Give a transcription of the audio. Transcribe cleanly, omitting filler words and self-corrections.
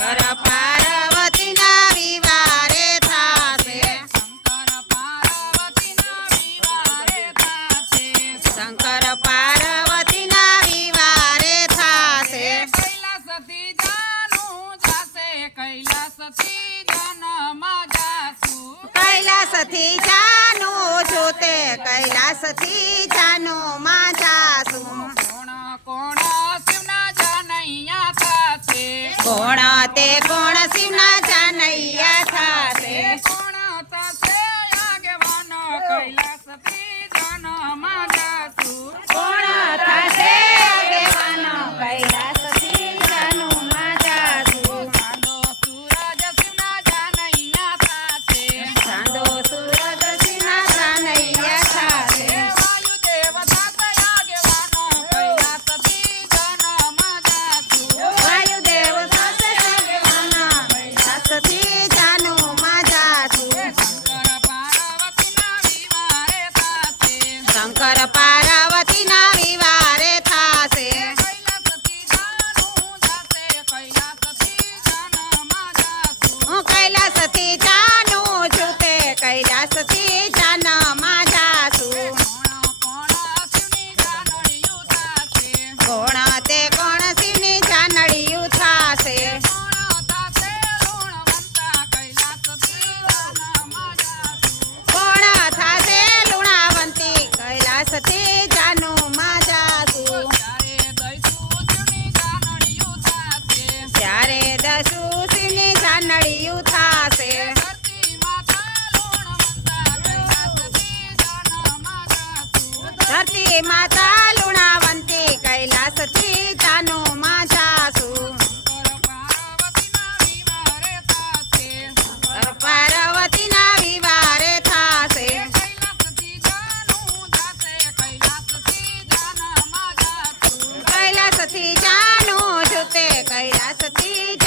શંકર પાર્વતીના વિવારે થાશે શંકર પાર્વતીના વિવારે થાશે શંકર પાર્વતીના વિવારે થાશે કૈલાસથી જાનું જાશે કૈલાસથી જનમાં જાશું કૈલાસથી જાનું છું તે કૈલાસથી જાનુમાં જાશું કોણ કોણ શિવના જાનૈયા થાશે કોણ તે કોણ શિવના જાનૈયા થાશે કોણ થશે આગેવાન કૈલાસથી જનમાં જાશું કોણ થશે આગેવાનો કૈલાસથી જાનુમાં જાશું ચાંદો સૂરજ શિવના જાનૈયા થાશે ચાંદો સૂરજ શિવના જાનૈયા થાશે વાયુદેવ થશે આગેવાનો કૈલાસથી જનમાં જાશું વાયુદેવ થશે આગેવાનો કૈલાસથી જાનુમાં જાશું શંકર પાર્વતીના વિવારે થાશે શંકર કૈલાસથી જાનું જાશે કૈલાસથી જનમાં જાશું હું કૈલાસથી જાનું છું તે કૈલાસથી જાનુમાં જાશું કોણ થશે લુણાવંતા કૈલાસથી જનમાં જાશું ત્યારે દસું શિવની જાનડિયું થાશે ધરતી માતા લુણાવંતા કૈલાસથી જનમાં જાશું ધરતી માતા લુણાવંતી કૈલાસથી જાનુમાં જાશું પાર્વતીના વિવારે થાશે કૈલાસથી જાનું છું તે કૈલાસથી